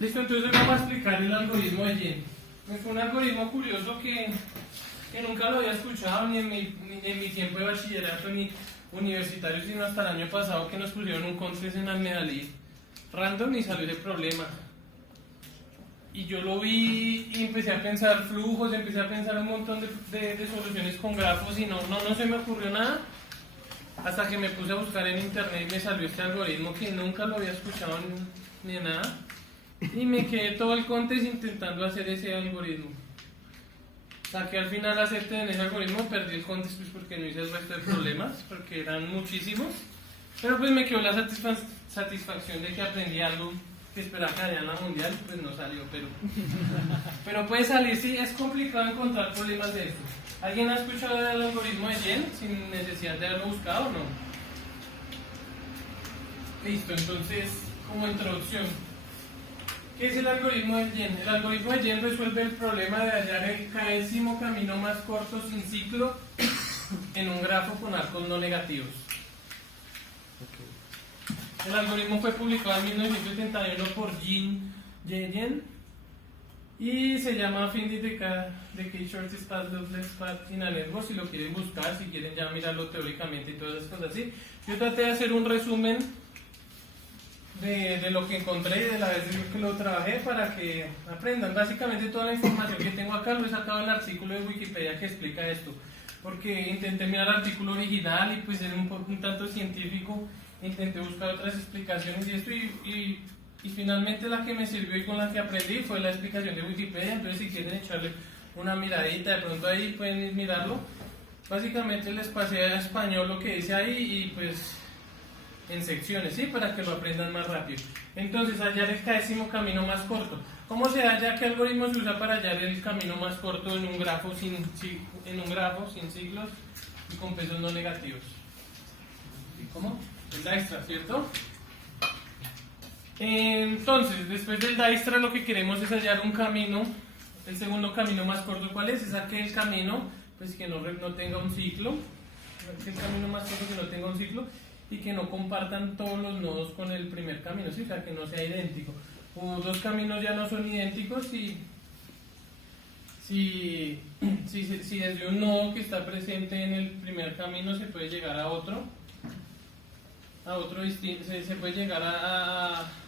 Listo, entonces vamos a explicar el algoritmo de Yen. Es un algoritmo curioso que nunca lo había escuchado ni en mi tiempo de bachillerato ni universitario, sino hasta el año pasado que nos pusieron un contest en Almedalí random y salió el problema. Y yo lo vi y empecé a pensar flujos, empecé a pensar un montón de soluciones con grafos y no se me ocurrió nada. Hasta que me puse a buscar en internet y me salió este algoritmo que nunca lo había escuchado ni nada. Y me quedé todo el contest intentando hacer ese algoritmo. O sea que al final acepté en ese algoritmo, perdí el contest pues porque no hice el resto de problemas, porque eran muchísimos. Pero pues me quedó la satisfacción de que aprendí algo que esperaba que haya en la mundial, pues no salió, pero puede salir. Sí, es complicado encontrar problemas de esto. ¿Alguien ha escuchado del algoritmo de Yen sin necesidad de haberlo buscado o no? Listo, entonces, como introducción, ¿qué es el algoritmo de Yen? El algoritmo de Yen resuelve el problema de hallar el késimo camino más corto sin ciclo en un grafo con arcos no negativos. El algoritmo fue publicado en 1971 por Yen y se llama Finding the K-Shortest Path, Lossless Path in a Network. Si lo quieren buscar, si quieren ya mirarlo teóricamente y todas esas cosas así. Yo traté de hacer un resumen de lo que encontré y de la vez que lo trabajé para que aprendan. Básicamente toda la información que tengo acá lo he sacado del artículo de Wikipedia que explica esto, porque intenté mirar el artículo original y pues era un tanto científico, intenté buscar otras explicaciones y esto y finalmente la que me sirvió y con la que aprendí fue la explicación de Wikipedia. Entonces si quieren echarle una miradita, de pronto ahí pueden ir mirarlo. Básicamente les pasé a español lo que dice ahí y pues en secciones, ¿sí? Para que lo aprendan más rápido. Entonces, hallar el késimo camino más corto. ¿Cómo se halla? ¿Qué algoritmo se usa para hallar el camino más corto en un grafo sin ciclos y con pesos no negativos? ¿Cómo? El Dijkstra, ¿cierto? Entonces, después del Dijkstra lo que queremos es hallar un camino. El segundo camino más corto, ¿cuál es? Es aquel camino pues, que no tenga un ciclo. El camino más corto que no tenga un ciclo y que no compartan todos los nodos con el primer camino, ¿sí? O sea, que no sea idéntico. O dos caminos ya no son idénticos si desde un nodo que está presente en el primer camino se puede llegar a otro destino, se puede llegar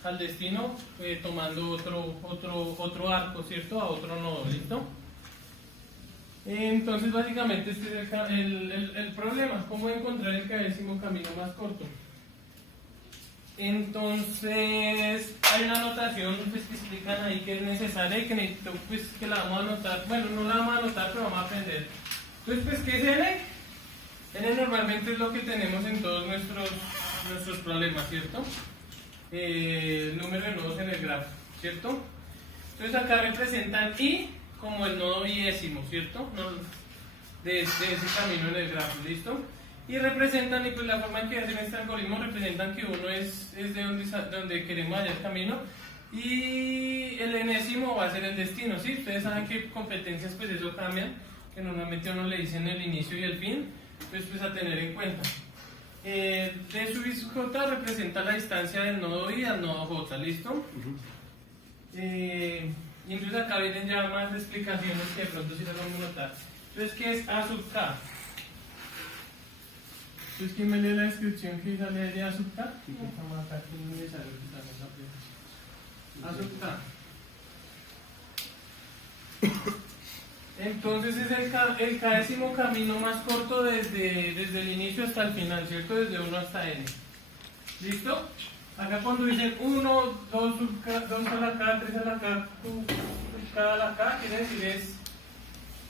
al destino tomando otro arco, ¿cierto? A otro nodo, ¿listo? Entonces básicamente este es el problema, cómo encontrar el késimo camino más corto. Entonces hay una anotación pues, que explican ahí que es necesaria y que necesito pues, que la vamos a anotar. Bueno, no la vamos a anotar, pero vamos a aprender. Entonces pues ¿qué es N? N normalmente es lo que tenemos en todos nuestros problemas, ¿cierto? El número de nodos en el grafo, ¿cierto? Entonces acá representan I como el nodo iésimo, ¿cierto? De ese camino en el grafo, ¿listo? Y representan, y pues la forma en que hacen este algoritmo representan que uno es de donde queremos hallar el camino y el enésimo va a ser el destino, ¿sí? Ustedes saben que competencias pues eso cambian, que normalmente uno le dicen el inicio y el fin, pues a tener en cuenta. D sub J representa la distancia del nodo I al nodo J, ¿listo? Y entonces acá vienen ya más explicaciones que de pronto sí las vamos a notar. Entonces, ¿qué es A sub K? Entonces, ¿quién me lee la descripción que sale de A sub K? Estamos acá, aquí no me sale A sub K. Entonces es el késimo camino más corto desde el inicio hasta el final, ¿cierto? Desde 1 hasta N. ¿Listo? Acá cuando dicen 1, 2 a la K, 3 a la K, K a la K, quiere decir es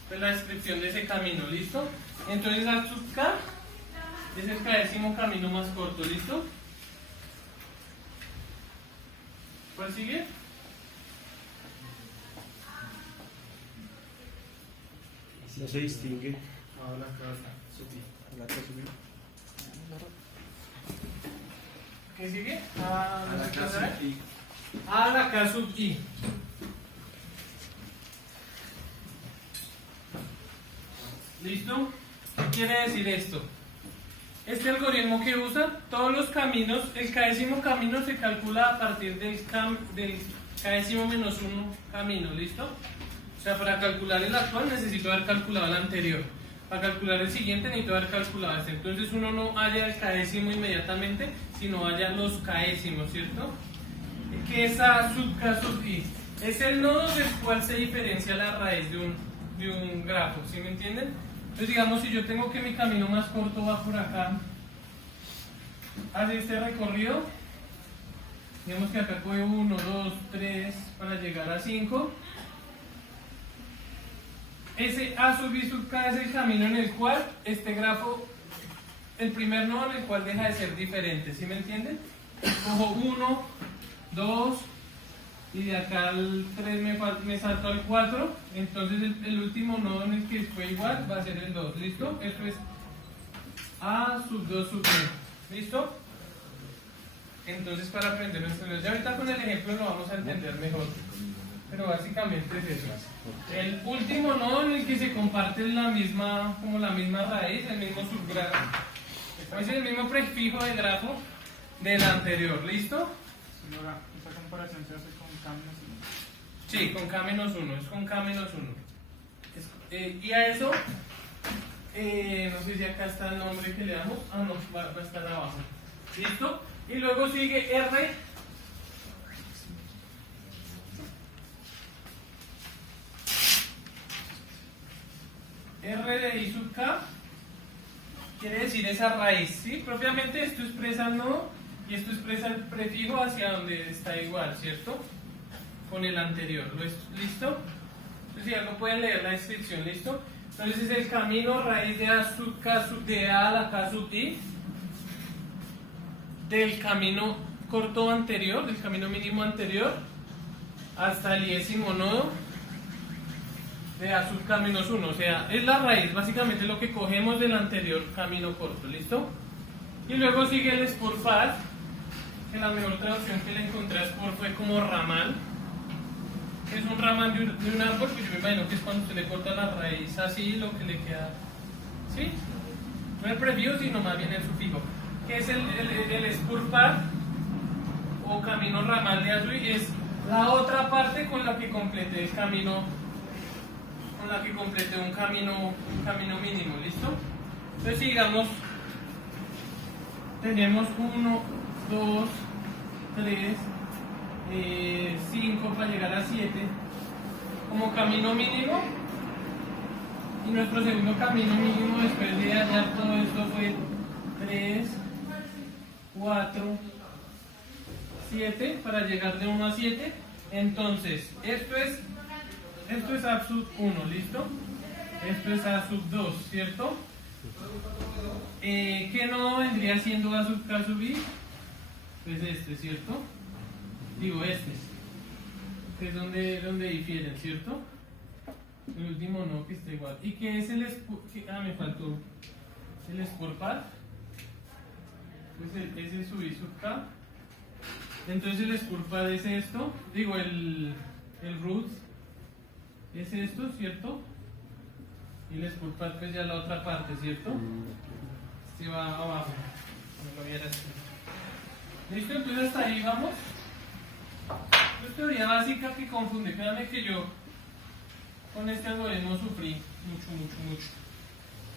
pues, la descripción de ese camino, ¿listo? Entonces A sub K es el késimo camino más corto, ¿listo? ¿Cuál sigue? No se distingue. Ahora acá está, subí. ¿Qué sigue? A la K sub I. ¿Listo? ¿Qué quiere decir esto? Este algoritmo que usa todos los caminos, el késimo camino se calcula a partir del Kdécimo menos 1 camino, ¿listo? O sea, para calcular el actual necesito haber calculado el anterior. Para calcular el siguiente necesito haber calculado este. Entonces uno no halla el kdécimo inmediatamente, sino halla los kdécimos, ¿cierto? ¿Qué es A sub K sub I? Es el nodo del cual se diferencia la raíz de un grafo, ¿sí me entienden? Entonces digamos, si yo tengo que mi camino más corto va por acá, hace este recorrido, digamos que acá coge 1, 2, 3 para llegar a 5. Ese A sub I sub K es el camino en el cual este grafo, el primer nodo en el cual deja de ser diferente, ¿sí me entienden? Cojo 1, 2 y de acá al 3 me salto al 4, entonces el último nodo en el que fue igual va a ser el 2, ¿listo? Esto es A sub 2 sub 1, ¿listo? Entonces para aprender esto, ya ahorita con el ejemplo lo vamos a entender mejor, pero básicamente es eso. El último nodo en el que se comparte la misma raíz, el mismo subgrafo, es el mismo prefijo de grafo del anterior, ¿listo? Señora, esa comparación se hace con K-1. Sí, con K-1, es con K-1. Y a eso, no sé si acá está el nombre que le damos, no, va a estar abajo, ¿listo? Y luego sigue R. R de I sub K quiere decir esa raíz, ¿sí? Propiamente esto expresa el nodo y esto expresa el prefijo hacia donde está igual, ¿cierto? Con el anterior, ¿listo? Entonces si algo pueden leer la descripción, ¿listo? Entonces es el camino raíz de A sub K sub de A a la K sub I del camino corto anterior, del camino mínimo anterior hasta el 10º nodo de A sub K menos 1, o sea, es la raíz, básicamente lo que cogemos del anterior camino corto, ¿listo? Y luego sigue el spur path, que la mejor traducción que le encontré a spur fue como ramal, que es un ramal de un árbol, que yo me imagino que es cuando usted le corta la raíz así, lo que le queda, ¿sí? No el prefijo, sino más bien el sufijo, que es el spur path, o camino ramal de Azui, es la otra parte con la que completé el camino, un camino mínimo, ¿listo? Entonces digamos, tenemos 1, 2, 3, 5 para llegar a 7 como camino mínimo, y nuestro segundo camino mínimo después de hallar todo esto fue 3, 4, 7 para llegar de 1 a 7. Entonces esto es A sub 1, ¿listo? Esto es A sub 2, ¿cierto? ¿Qué nodo vendría siendo A sub K sub I? Pues este, ¿cierto? Digo este, que es donde difieren, ¿cierto? El último nodo que está igual. ¿Y qué es el spur? Me faltó el spur path. Pues ese sub I sub K. Entonces el spur path es esto, digo el root es esto, ¿cierto? Y el spur path pues ya la otra parte, ¿cierto? Se va abajo, como lo viera así. ¿Listo? Entonces hasta ahí vamos. Es teoría básica que confunde. Créanme que yo con este algoritmo sufrí mucho.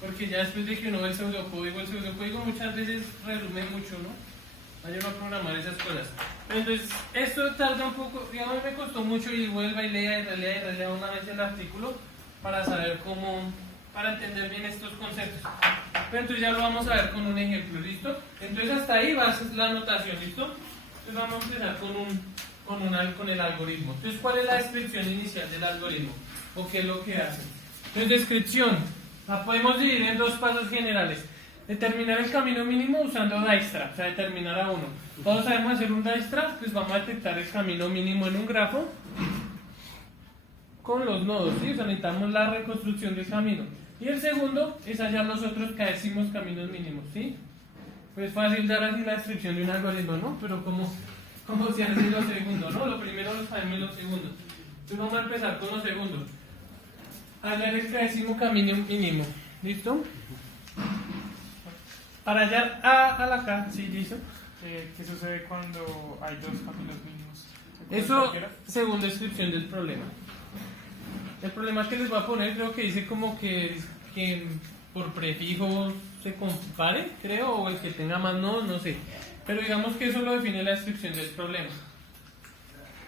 Porque ya después de que uno ve el pseudocódigo muchas veces resume mucho, ¿no? Vaya a programar esas cosas. Pero entonces, esto tarda un poco, digamos, me costó mucho y vuelva y lea una vez el artículo para saber para entender bien estos conceptos. Pero entonces ya lo vamos a ver con un ejemplo, ¿listo? Entonces hasta ahí va la anotación, ¿listo? Entonces vamos a empezar con el algoritmo. Entonces, ¿cuál es la descripción inicial del algoritmo? ¿O qué es lo que hace? Entonces, descripción, la podemos dividir en dos pasos generales. Determinar el camino mínimo usando Dijkstra, o sea, determinar a 1. Todos sabemos hacer un Dijkstra, pues vamos a detectar el camino mínimo en un grafo con los nodos, ¿sí? O sea, necesitamos la reconstrucción del camino. Y el segundo es hallar los otros decimos caminos mínimos, ¿sí? Pues fácil dar así la descripción de un algoritmo, ¿no? Pero ¿cómo se hace lo segundo, no? Lo primero lo sabemos y lo segundo. Entonces vamos a empezar con lo segundo. Hallar el décimo camino mínimo, ¿listo? Para hallar A a la K, ¿sí, listo? ¿Qué sucede cuando hay dos caminos mínimos? Eso Cualquiera. según descripción del problema. El problema que les voy a poner creo que dice como que por prefijo se compare, creo, o el que tenga más nodos, no sé. Pero digamos que eso lo define la descripción del problema.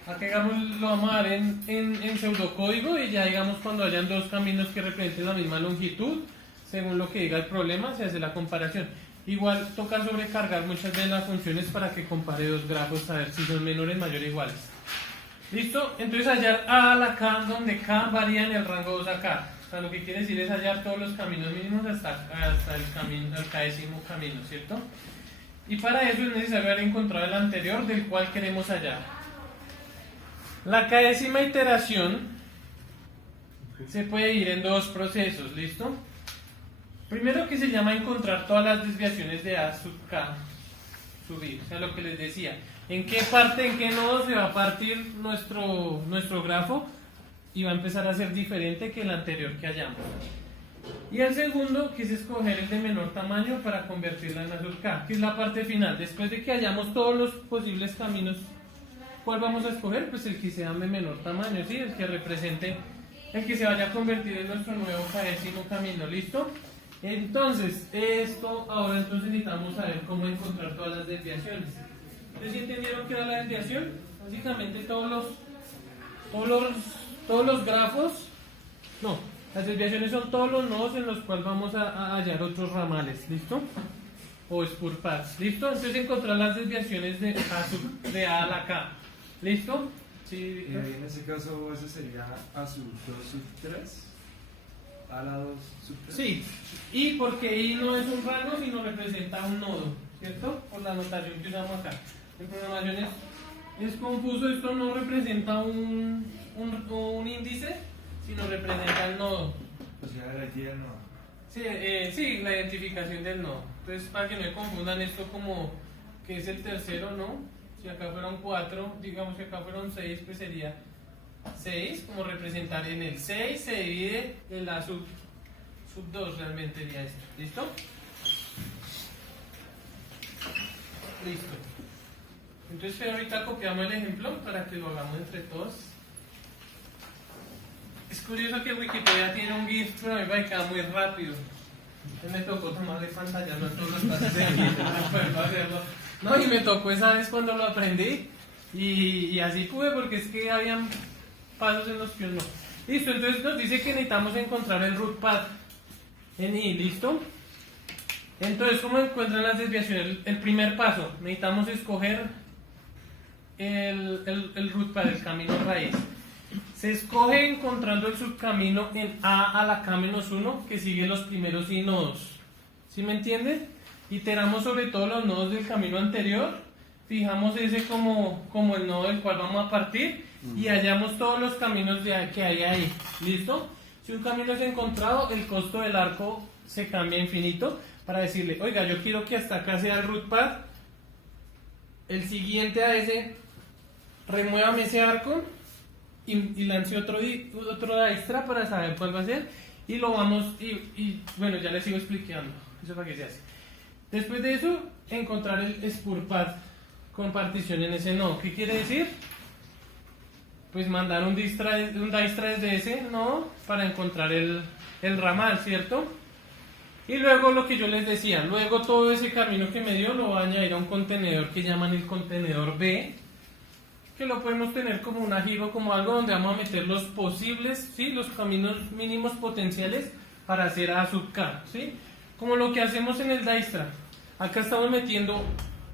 Acá digamos lo vamos a dar en pseudocódigo y ya digamos cuando hayan dos caminos que representen la misma longitud, según lo que diga el problema, se hace la comparación. Igual toca sobrecargar muchas de las funciones para que compare dos grafos a ver si son menores, mayores o iguales. ¿Listo? Entonces hallar A a la K, donde K varía en el rango 2 a K. O sea, lo que quiere decir es hallar todos los caminos mínimos hasta el késimo camino, ¿cierto? Y para eso es necesario haber encontrado el anterior del cual queremos hallar. La késima iteración se puede ir en dos procesos, ¿listo? Primero, que se llama encontrar todas las desviaciones de A sub K sub I, o sea, lo que les decía. ¿En qué parte, en qué nodo se va a partir nuestro grafo? Y va a empezar a ser diferente que el anterior que hayamos. Y el segundo, que es escoger el de menor tamaño para convertirla en A sub K, que es la parte final. Después de que hayamos todos los posibles caminos, ¿cuál vamos a escoger? Pues el que sea de menor tamaño, ¿sí? El que represente, el que se vaya a convertir en nuestro nuevo késimo camino, ¿listo? Entonces, ahora entonces necesitamos saber cómo encontrar todas las desviaciones. ¿Ustedes entendieron qué era la desviación? Básicamente todos los grafos, no, las desviaciones son todos los nodos en los cuales vamos a hallar otros ramales, ¿listo? O spur paths, ¿listo? Entonces encontrar las desviaciones de A a la K, ¿listo? Sí, En ese caso, eso sería A sub 2 sub 3, A la 2 sub 3. sí, y porque I no es un rango, sino representa un nodo, ¿cierto? Por la notación que usamos acá. En programación es confuso, esto no representa un índice, sino representa el nodo. O sea, la idea no. Sí, la identificación del nodo. Entonces, para que no me confundan esto como que es el tercero, ¿no? Si acá fueron 4, digamos que acá fueron 6, pues sería 6, como representar en el 6 se divide en la sub 2, realmente sería esto. ¿Listo? Listo. Entonces, pero ahorita copiamos el ejemplo para que lo hagamos entre todos. Es curioso que Wikipedia tiene un GIF, pero a mí me queda muy rápido. Entonces me tocó tomarle pantalla, no todos los pasos de GIF, no puedo hacerlo. No, y me tocó esa vez cuando lo aprendí. Y así pude, porque es que habían pasos en los que no. Listo, entonces nos dice que necesitamos encontrar el root path en I, ¿listo? Entonces, ¿cómo encuentran las desviaciones? El primer paso, necesitamos escoger el root path, el camino raíz. Se escoge encontrando el subcamino en A a la K-1, que sigue los primeros I nodos. ¿Sí me entienden? Iteramos sobre todos los nodos del camino anterior, fijamos ese como el nodo del cual vamos a partir y hallamos todos los caminos que hay ahí. ¿Listo? Si un camino es encontrado, el costo del arco se cambia a infinito para decirle, oiga, yo quiero que hasta acá sea el root path, el siguiente a ese, remuévame ese arco y lance otro extra para saber cuál va a ser y lo vamos, y bueno, ya les sigo explicando eso para que se hace. Después de eso, encontrar el spur path con partición en ese nodo. ¿Qué quiere decir? Pues mandar un dice desde ese nodo para encontrar el ramal, ¿cierto? Y luego lo que yo les decía, luego todo ese camino que me dio lo va a añadir a un contenedor que llaman el contenedor B, que lo podemos tener como una giro, como algo donde vamos a meter los posibles, ¿sí? Los caminos mínimos potenciales para hacer A sub K, ¿sí? Como lo que hacemos en el Dijkstra. Acá estamos metiendo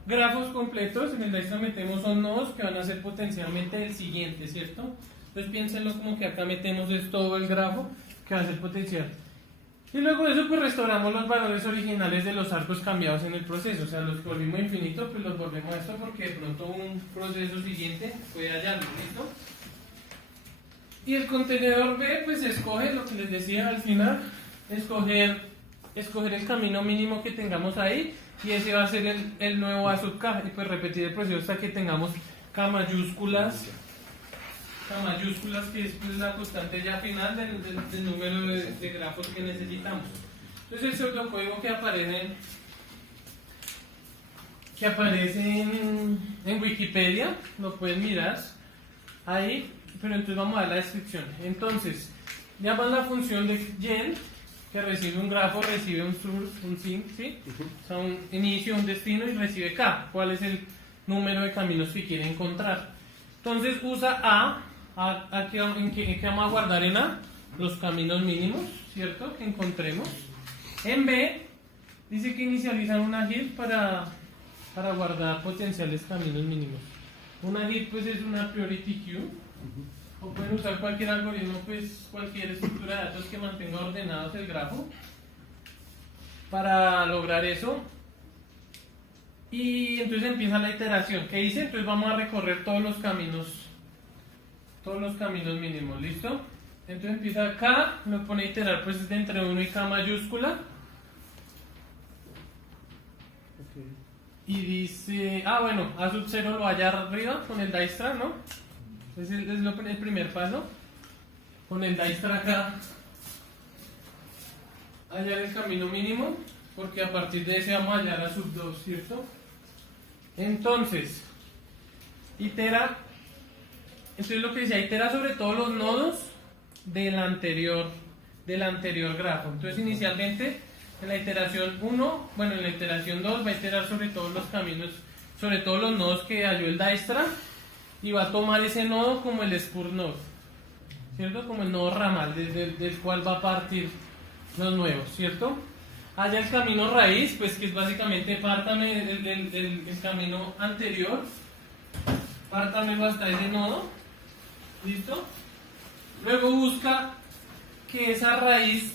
grafos completos, en el Dijkstra metemos son nodos que van a ser potencialmente el siguiente, ¿cierto? Entonces piénsenlo como que acá metemos todo el grafo que va a ser potencial. Y luego de eso pues restauramos los valores originales de los arcos cambiados en el proceso, o sea, los que volvimos a infinito, pues los volvemos a esto porque de pronto un proceso siguiente puede hallarlo, ¿listo? Y el contenedor B pues escoge lo que les decía al final, escoger el camino mínimo que tengamos ahí y ese va a ser el nuevo A sub K, y pues repetir el proceso hasta que tengamos K mayúsculas, que es pues, la constante ya final del número de grafos que necesitamos. Entonces el pseudocódigo que aparece en Wikipedia, lo pueden mirar, ahí, pero entonces vamos a ver la descripción. Entonces, llaman la función de gen, que recibe un grafo, recibe un source, un sink, ¿sí? O sea, un inicio, un destino y recibe k. ¿Cuál es el número de caminos que quiere encontrar? Entonces usa ¿en qué vamos a guardar en A? Los caminos mínimos, ¿cierto? Que encontremos. En B, dice que inicializan una heap para guardar potenciales caminos mínimos. Una heap pues es una priority queue. O pueden usar cualquier algoritmo, pues cualquier estructura de datos que mantenga ordenados el grafo para lograr eso. Y entonces empieza la iteración. ¿Qué dice? Entonces vamos a recorrer todos los caminos mínimos, ¿listo? Entonces empieza acá, lo pone a iterar pues de entre 1 y k mayúscula. Y dice, bueno, A sub 0 lo halla arriba con el Dijkstra, ¿no? Ese es el primer paso. Con el Dijkstra acá, hallar el camino mínimo, porque a partir de ese vamos a hallar a sub 2, ¿cierto? Entonces, itera. Entonces lo que decía, itera sobre todos los nodos del anterior grafo. Entonces inicialmente en la iteración 1, bueno, en la iteración 2 va a iterar sobre todos los caminos, sobre todos los nodos que halló el Dijkstra y va a tomar ese nodo como el spur node, ¿cierto? Como el nodo ramal del cual va a partir los nuevos, ¿cierto? Haya el camino raíz, pues que es básicamente pártame el camino anterior, pártamelo hasta ese nodo, ¿listo? Luego busca que esa raíz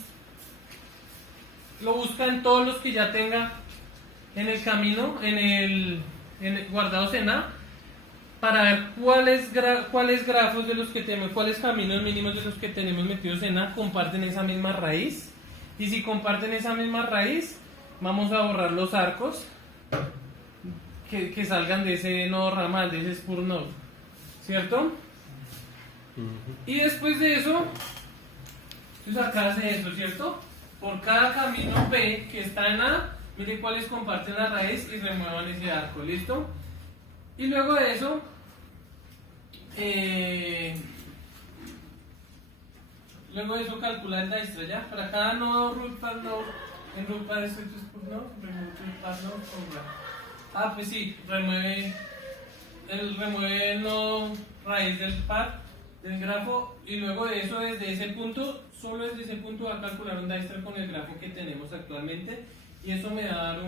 lo busca en todos los que ya tenga en el camino, guardados en A, para ver cuáles grafos de los que tenemos, cuáles caminos mínimos de los que tenemos metidos en A comparten esa misma raíz. Y si comparten esa misma raíz, vamos a borrar los arcos que salgan de ese nodo ramal, de ese spur node, ¿cierto? Y después de eso, entonces acá hace eso, ¿cierto? Por cada camino P que está en A, miren cuáles comparten la raíz y remuevan ese arco, ¿listo? Y luego de eso, calcular el Dijkstra, ¿ya? Para cada nodo root path node, en root path esto es por node, remove root path node con graph. Pues sí, remueve el nodo raíz del path del grafo y luego de eso desde ese punto, solo desde ese punto va a calcular un Dijkstra con el grafo que tenemos actualmente y eso me va a dar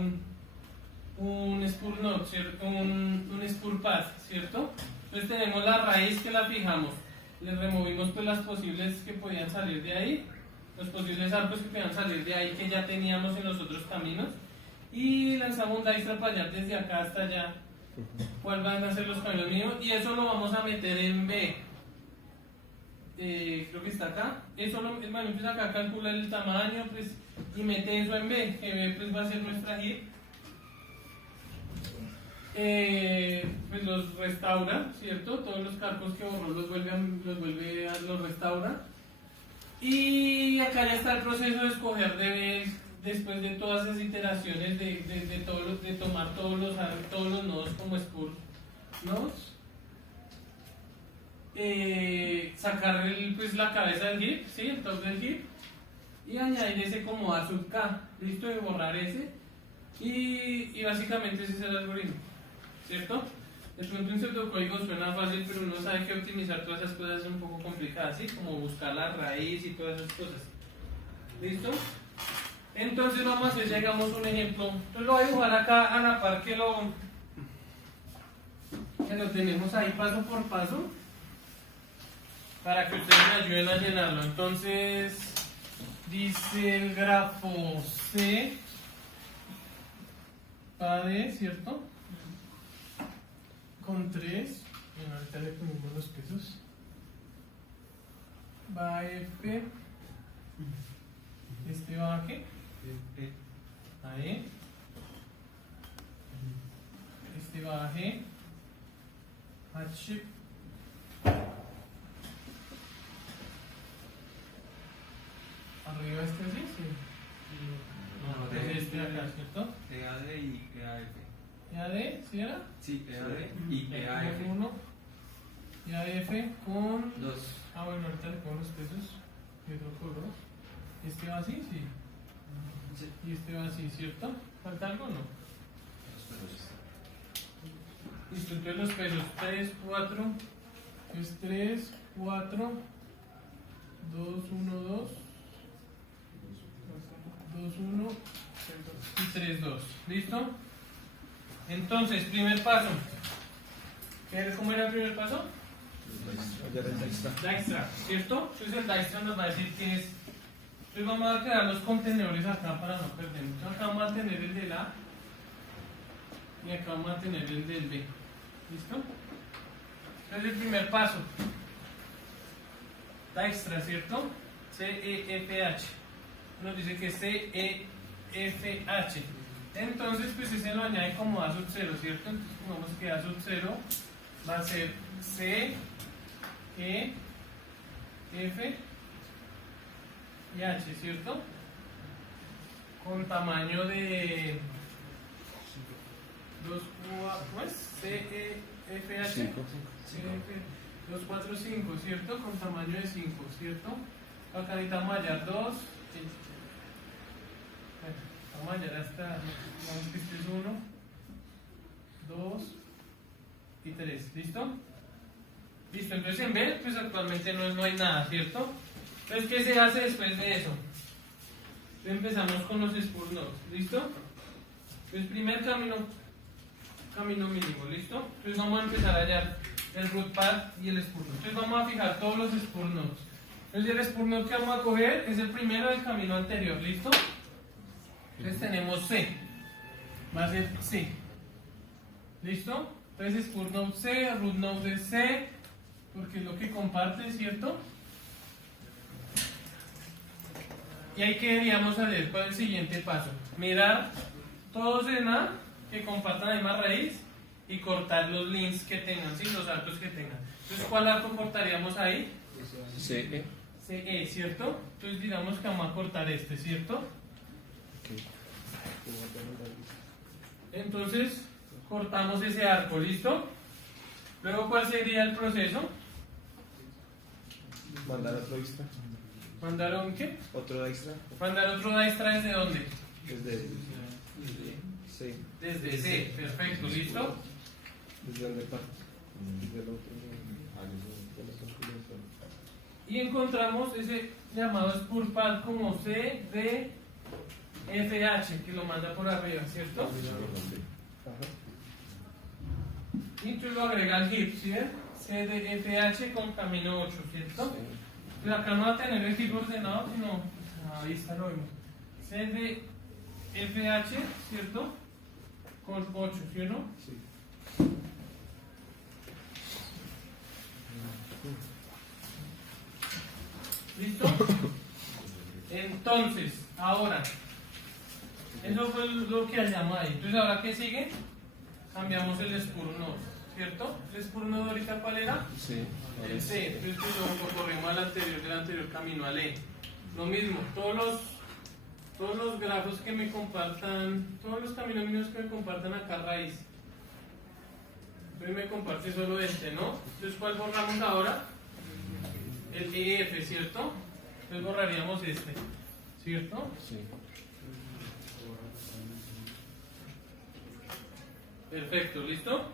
un spur node, ¿cierto? Un spur path, ¿cierto? Entonces tenemos la raíz que la fijamos, le removimos pues las posibles que podían salir de ahí, los posibles arcos que podían salir de ahí que ya teníamos en los otros caminos y lanzamos un Dijkstra para allá desde acá hasta allá cuál van a ser los caminos mínimos y eso lo vamos a meter en B. Creo que está acá. Eso bueno, pues acá calcula el tamaño pues, y mete eso en B, que B pues va a ser nuestra heap. Pues los restaura, ¿cierto? Todos los carcos que borró los restaura. Y acá ya está el proceso de escoger de B después de todas esas iteraciones de tomar todos los nodos como spur nodes. Sacar pues la cabeza del heap, ¿sí? El top del heap y añadir ese como A sub K, listo, y borrar ese y básicamente ese es el algoritmo, ¿cierto? De pronto un pseudocódigo suena fácil pero uno sabe que optimizar todas esas cosas es un poco complicado, ¿sí? Como buscar la raíz y todas esas cosas, ¿listo? Entonces vamos a hacer, llegamos un ejemplo, entonces lo voy a dibujar acá a la par que lo tenemos ahí paso por paso para que ustedes me ayuden a llenarlo. Entonces dice el grafo C AD, ¿cierto? Con 3, bueno, ahorita le ponemos los pesos, va F, este va a qué? A E, este va a G, H, arriba este así, sí. No, es este acá, ¿cierto? EAD y EAF. EAD, ¿sí era? Sí, EAD y EAF. F1, Y a F con... 2. Ah, bueno, ahorita le pongo los pesos. Y otro color. ¿Este va así? Sí. Y este va así, ¿cierto? ¿Falta algo o no? Listo, entonces los pesos 3, 4, es 3, 4, 2, 1, 2, 2, 1 y 3, 2. ¿Listo? Entonces, primer paso. ¿Cómo era el primer paso? Dijkstra, ¿cierto? Entonces el Dijkstra nos va a decir que es. Entonces vamos a crear los contenedores acá para no perder. Entonces acá vamos a tener el del A y acá vamos a tener el del B. ¿Listo? Entonces el primer paso. Dijkstra, ¿cierto? CEFH. Nos dice que CEFH. Entonces pues ese lo añade como A sub 0, ¿cierto? Entonces pongamos que A sub 0 va a ser C, E, F y H, ¿cierto? Con tamaño de 2, ¿cómo es? C, E, F, H. 5. 2, 4, 5, ¿cierto? Con tamaño de 5, ¿cierto? Acá necesitamos hallar 2. Vamos a hallar hasta, vamos que este es 1, 2 y 3, ¿listo? Listo, entonces en B, pues actualmente no hay nada, ¿cierto? Entonces, ¿qué se hace después de eso? Entonces empezamos con los spur nodes, ¿listo? Entonces primer camino mínimo, ¿listo? Entonces vamos a empezar a hallar el root path y el spur node. Entonces vamos a fijar todos los spur nodes. Entonces el spur node que vamos a coger es el primero del camino anterior, ¿listo? Entonces tenemos C, va a ser C, ¿listo? Entonces spur node C, root node es C, porque es lo que comparte, ¿cierto? Y ahí que deberíamos hacer, ¿cuál es el siguiente paso? Mirar todos en A que compartan la misma raíz y cortar los links que tengan, ¿sí? Los arcos que tengan. Entonces, ¿cuál arco cortaríamos ahí? CE. CE, ¿cierto? Entonces digamos que vamos a cortar este, ¿cierto? Entonces, cortamos ese arco, ¿listo? Luego, ¿cuál sería el proceso? Mandar otro extra. ¿Mandar un qué? Otro extra. ¿Mandar otro Dijkstra desde dónde? Desde C. Desde C, perfecto, ¿listo? Desde donde parte. Desde el otro. Y encontramos ese llamado spur path como C, D, F, H, que lo manda por arriba, ¿cierto? Ajá. Y tú lo agrega al heap, ¿sí ven? C, D, F, H con camino 8, ¿cierto? Pues acá no va a tener el heap ordenado, sino ahí está lo mismo. C, D, F, H, ¿cierto? Con 8, ¿sí o no? Sí. ¿Listo? Entonces, ahora, eso fue lo que hallamos ahí. Entonces, ¿ahora qué sigue? Cambiamos el spur node, ¿cierto? ¿El spur node ahorita cuál era? Sí. El C. Entonces, pues, lo corremos al anterior, del anterior camino al E. Lo mismo, todos los grafos que me compartan, todos los caminos mínimos que me compartan acá raíz. Entonces me comparte solo este, ¿no? Entonces, ¿cuál borramos ahora? El EF, ¿cierto? Entonces borraríamos este, ¿cierto? Sí. Perfecto, ¿listo?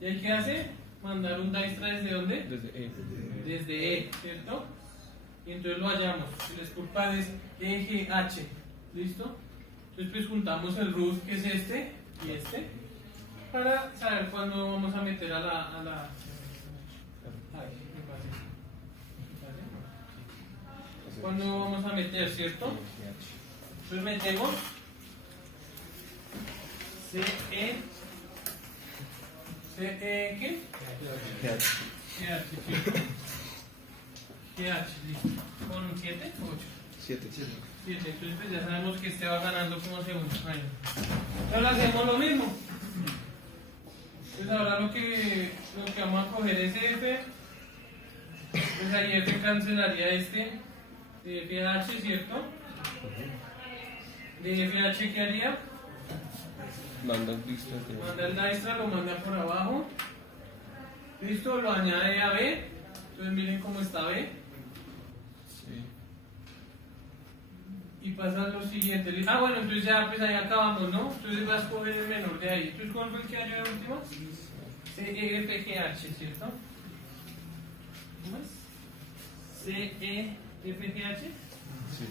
¿Y ahí qué hace? Mandar un Dijkstra desde dónde? Desde E. Desde E, ¿cierto? Y entonces lo hallamos. El spur path es EGH, ¿listo? Entonces pues juntamos el root que es este y este para saber cuándo vamos a meter a la... Ay, me pasé. ¿Cuándo vamos a meter, cierto? Entonces metemos CE, ¿qué? GH. GH, ¿cierto? GH, listo. ¿Con 7 o 8? 7. 7, entonces pues ya sabemos que este va ganando como segundo. Bueno, ahora hacemos lo mismo. Pues ahora lo que vamos a coger es F. Pues ahí F cancelaría este de FH, ¿cierto? De FH, ¿qué haría? Manda el Dijkstra. Manda el Dijkstra, lo manda por abajo. ¿Listo? Lo añade a B. Entonces miren cómo está B. Sí. Y pasa lo siguiente. Ah, bueno, entonces ya pues ahí acabamos, ¿no? Entonces vas a coger el menor de ahí. Entonces, ¿cuál fue el que halló el último? C, E, F, G, H, ¿cierto? ¿Cómo es? C, E, F, G, H. Sí.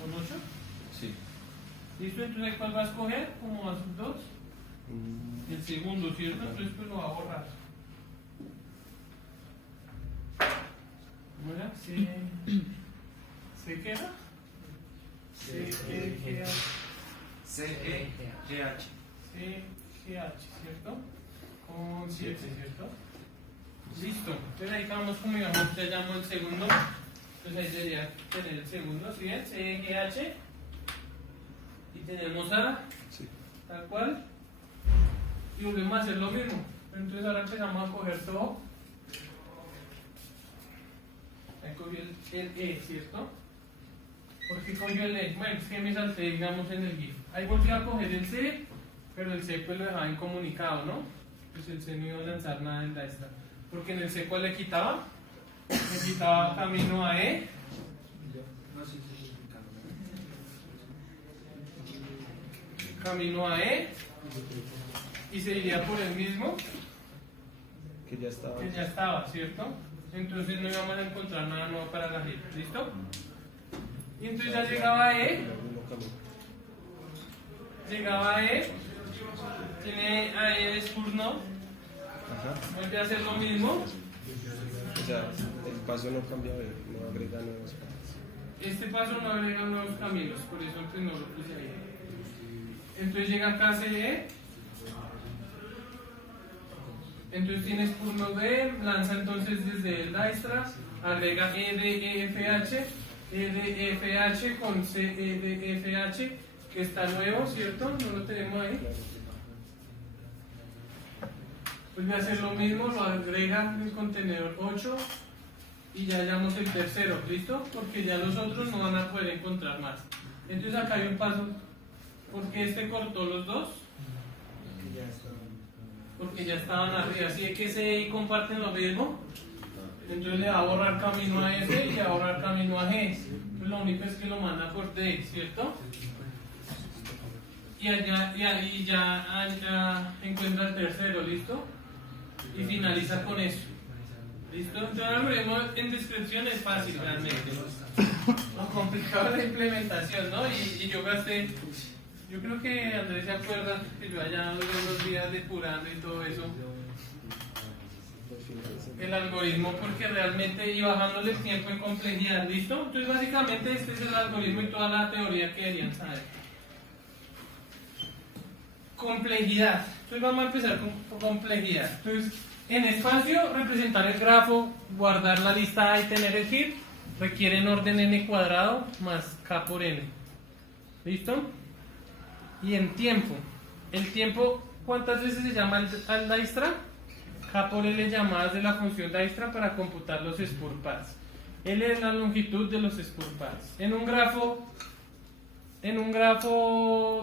¿Con 8? Sí. ¿Listo? Entonces, ¿cuál vas a escoger? ¿Cómo vas? ¿2? El segundo, ¿cierto? Entonces, pues lo va a borrar. ¿Cómo era? ¿C qué era? C, E, G, H. C-E-G-H. C, G, H, ¿cierto? Con 7, ¿cierto? Listo. Entonces ahí estamos como digamos, ya llamo el segundo. Entonces ahí debería tener el segundo, ¿sí ven? C, G, H. Y tenemos A, Sí. tal cual. Y volvemos a hacer lo mismo. Entonces ahora empezamos a coger todo. Ahí cogí el E, ¿cierto? ¿Por qué cogió el E? Bueno, es que me salté, digamos, en el GIF. Ahí volví a coger el C, pero el C pues lo dejaba incomunicado, ¿no? Pues el C no iba a lanzar nada en la esta. Porque en el C, ¿cuál le quitaba? Le quitaba camino a E. Camino a E. Y se iría por el mismo Que ya estaba. que ya estaba, ¿cierto? Entonces no íbamos a encontrar nada nuevo para la red, ¿listo? Y entonces ya llegaba a E. Llegaba a E. Tiene a E de Spur, ¿no? Ajá. Vuelve a hacer lo mismo. O sea, el paso no cambia, no agrega nuevos pasos. Este paso no agrega nuevos caminos, por eso pues no lo puse ahí. Entonces llega acá a CE. Entonces tienes turno B, lanza entonces desde el Dijkstra, agrega EDEFH, EDEFH con CEDEFH, que está nuevo, ¿cierto? No lo tenemos ahí. Vuelve a hacer lo mismo, lo agrega en el contenedor 8 y ya hallamos el tercero, ¿listo? Porque ya los otros no van a poder encontrar más. Entonces acá hay un paso, porque este cortó los dos. Porque ya estaban arriba, así es que C y comparten lo mismo. Entonces le va a borrar camino a F y le va a borrar camino a G. Pues lo único es que lo manda por D, ¿cierto? Y allá ya encuentra el tercero, ¿listo? Y finaliza con eso. ¿Listo? Entonces ahora lo vemos en descripción, es fácil realmente. Lo complicado es la implementación, ¿no? Y yo gasté. Yo creo que Andrés se acuerda que yo allá unos días depurando y todo eso. El algoritmo, porque realmente y bajándole el tiempo en complejidad, ¿listo? Entonces básicamente este es el algoritmo y toda la teoría que deberían saber. Complejidad. Entonces vamos a empezar con complejidad. Entonces, en espacio, representar el grafo, guardar la lista A y tener el heap, requieren orden n cuadrado más k por n. ¿Listo? Y en tiempo, el tiempo, ¿cuántas veces se llama al Dijkstra? K por L llamadas de la función Dijkstra para computar los spur paths. L es la longitud de los spur paths. En un grafo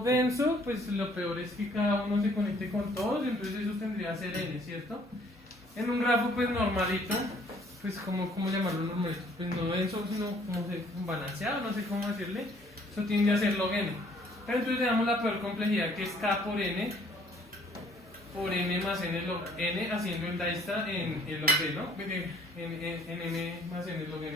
denso, pues lo peor es que cada uno se conecte con todos, entonces eso tendría que ser n, ¿cierto? En un grafo pues normalito, pues ¿cómo llamarlo normalito? Pues no denso, sino como balanceado, no sé cómo decirle, eso tiende a ser log n. Pero entonces le damos la peor complejidad que es k por n más n log n, haciendo el Dijkstra en log d, ¿no? En n más n log n.